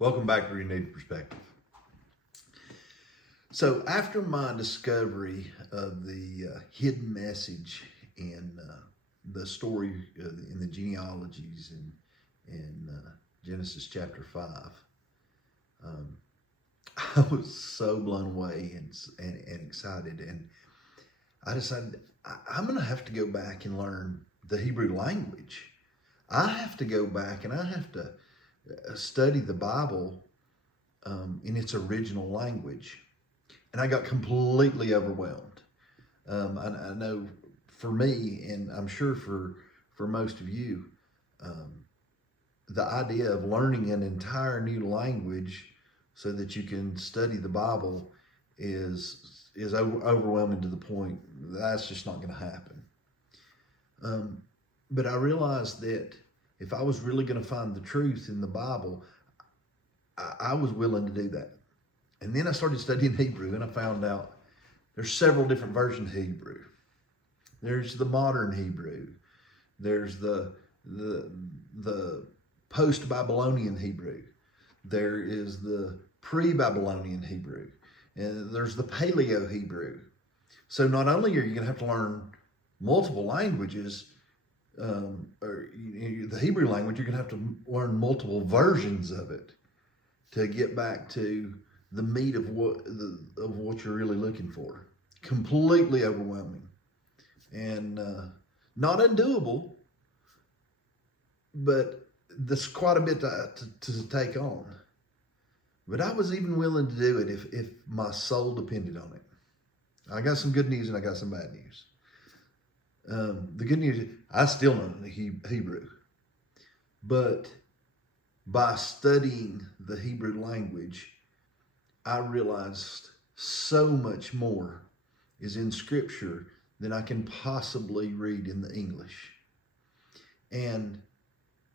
Welcome back to Renewed Perspective. So, after my discovery of the hidden message in the story in the genealogies in Genesis chapter 5, um, I was so blown away and excited. And I decided I'm going to have to go back and learn the Hebrew language. I have to go back and I have to study the Bible in its original language. And I got completely overwhelmed. I know for me, and I'm sure for most of you, the idea of learning an entire new language so that you can study the Bible is overwhelming to the point that's just not going to happen. But I realized that if I was really going to find the truth in the Bible, I was willing to do that. And then I started studying Hebrew, and I found out there's several different versions of Hebrew. There's the modern Hebrew. There's the post-Babylonian Hebrew. There is the pre-Babylonian Hebrew. And there's the Paleo Hebrew. So not only are you going to have to learn multiple languages, or the Hebrew language, you're going to have to learn multiple versions of it to get back to the meat of what you're really looking for. Completely overwhelming and not undoable, but there's quite a bit to take on. But I was even willing to do it if my soul depended on it. I got some good news and I got some bad news. The good news is I still know the Hebrew, but by studying the Hebrew language, I realized so much more is in Scripture than I can possibly read in the English. And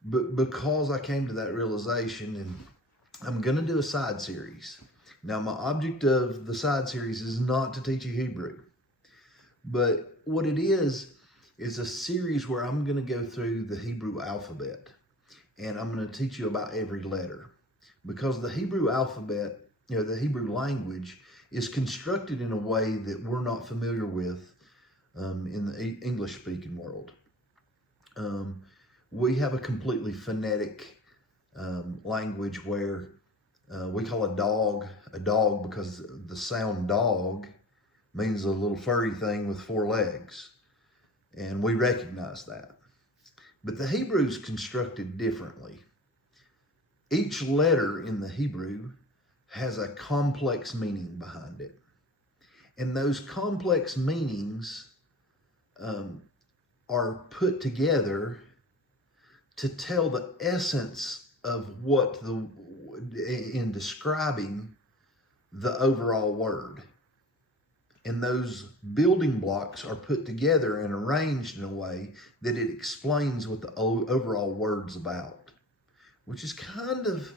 because I came to that realization, and I'm going to do a side series. Now, my object of the side series is not to teach you Hebrew, but what it is a series where I'm going to go through the Hebrew alphabet, and I'm going to teach you about every letter, because the Hebrew alphabet, the Hebrew language is constructed in a way that we're not familiar with in the English-speaking world. We have a completely phonetic language where we call a dog because the sound dog means a little furry thing with 4 legs. And we recognize that. But the Hebrew is constructed differently. Each letter in the Hebrew has a complex meaning behind it. And those complex meanings are put together to tell the essence of in describing the overall word. And those building blocks are put together and arranged in a way that it explains what the overall word's about, which is kind of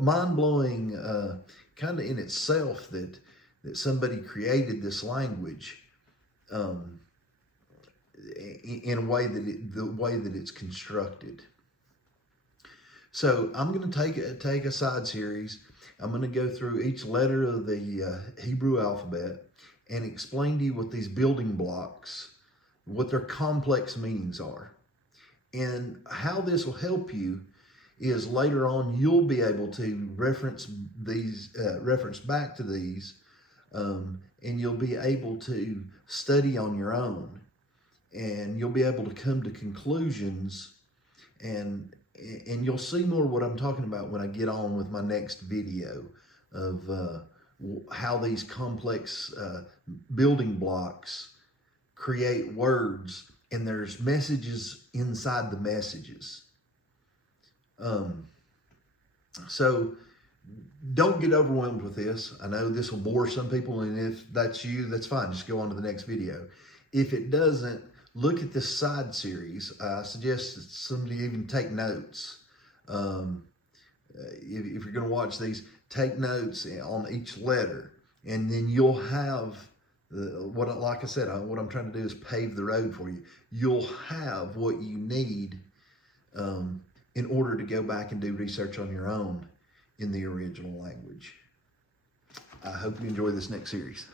mind-blowing, kind of in itself, that somebody created this language in a way the way that it's constructed. So I'm going to take a side series. I'm going to go through each letter of the Hebrew alphabet and explain to you what these building blocks, what their complex meanings are. And how this will help you is later on you'll be able to reference back to these, and you'll be able to study on your own. And you'll be able to come to conclusions, and you'll see more what I'm talking about when I get on with my next video of how these complex building blocks create words, and there's messages inside the messages. So don't get overwhelmed with this. I know this will bore some people, and if that's you, that's fine. Just go on to the next video. If it doesn't, look at this side series. I suggest that somebody even take notes. If you're going to watch these, take notes on each letter, and then you'll have like I said, what I'm trying to do is pave the road for you. You'll have what you need in order to go back and do research on your own in the original language. I hope you enjoy this next series.